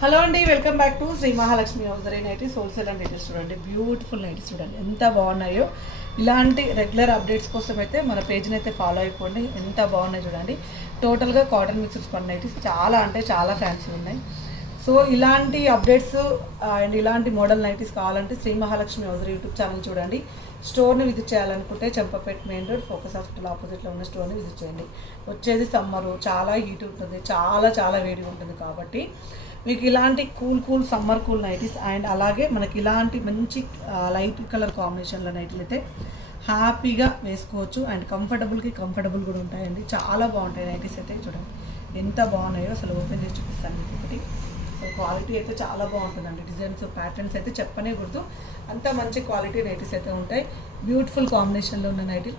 Hello అండి, welcome back to Shri Mahalakshmi hosiery nighties wholesale and retail. చూడండి, beautiful nighties చూడండి ఎంత బాగున్నాయో. ఇలాంటి రెగ్యులర్ అప్డేట్స్ కోసం అయితే మన పేజ్ని అయితే ఫాలో అయిపోండి. ఎంత బాగున్నాయి చూడండి. టోటల్గా కాటన్ మిక్స్డ్ స్పన్ నైటీస్ చాలా అంటే చాలా ఫ్యాన్సీ ఉన్నాయి. సో ఇలాంటి అప్డేట్స్ అండ్ ఇలాంటి మోడల్ నైటీస్ కావాలంటే Shri Mahalakshmi hosiery YouTube channel చూడండి. స్టోర్ని విజిట్ చేయాలనుకుంటే Champapet main road focus hospital ఆపోజిట్లో ఉన్న స్టోర్ని విజిట్ చేయండి. వచ్చేది సమ్మరు, చాలా హీట్ ఉంటుంది, చాలా చాలా వేడి ఉంటుంది. కాబట్టి మీకు ఇలాంటి cool summer cool nighties and అలాగే మనకి ఇలాంటి మంచి లైట్ కలర్ కాంబినేషన్లో నైటీలు అయితే హ్యాపీగా వేసుకోవచ్చు. అండ్ కంఫర్టబుల్ కూడా ఉంటాయండి. చాలా బాగుంటాయి నైటీస్ అయితే. చూడండి ఎంత బాగున్నాయో, అసలు ఓపెన్ చేసి చూపిస్తాను మీకు ఒకటి. అసలు క్వాలిటీ అయితే చాలా బాగుంటుందండి. డిజైన్స్ ప్యాటర్న్స్ అయితే చెప్పనే కూడదు, అంత మంచి క్వాలిటీ నైటీస్ అయితే ఉంటాయి. బ్యూటిఫుల్ కాంబినేషన్లో ఉన్న నైటీలు.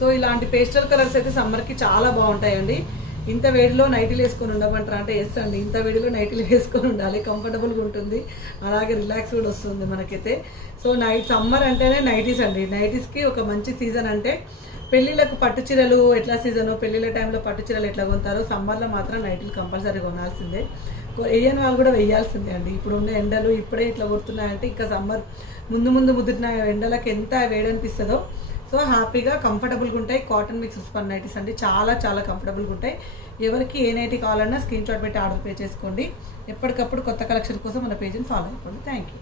సో ఇలాంటి పేస్టల్ కలర్స్ అయితే సమ్మర్కి చాలా బాగుంటాయండి. ఇంత వేడిలో నైటీలు వేసుకొని ఉండమంటారా అంటే ఎస్ అండి, ఇంత వేడిలో నైటీలు వేసుకొని ఉండాలి. కంఫర్టబుల్గా ఉంటుంది, అలాగే రిలాక్స్ కూడా వస్తుంది మనకైతే. సో సమ్మర్ అంటేనే నైటీస్ అండి. నైటీస్కి ఒక మంచి సీజన్. అంటే పెళ్ళిళ్ళకు పట్టు చీరలు ఎట్లా సీజను, పెళ్ళిళ్ళ టైంలో పట్టు చీరలు ఎట్లా కొంటారో సమ్మర్లో మాత్రం నైటీలు కంపల్సరీ కొనాల్సిందే. వేయని వాళ్ళు కూడా వేయాల్సిందే అండి. ఇప్పుడు ఉన్న ఎండలు ఇప్పుడే ఇట్లా కొడుతున్నాయంటే ఇంకా సమ్మర్ ముందు ముద్దున ఎండలకు ఎంత వేడనిపిస్తుందో. సో హ్యాపీగా కంఫర్టబుల్గా ఉంటాయి. కాటన్ మిక్స్ స్పన్ నైటీస్ అండి, చాలా చాలా కంఫర్టబుల్గా ఉంటాయి. ఎవరికి ఏ నైటీ కావాలన్నా స్క్రీన్ షాట్ పెట్టి ఆర్డర్ పే చేసుకోండి. ఎప్పటికప్పుడు కొత్త కలెక్షన్ కోసం మన పేజ్ని ఫాలో అయిపోండి. Thank you.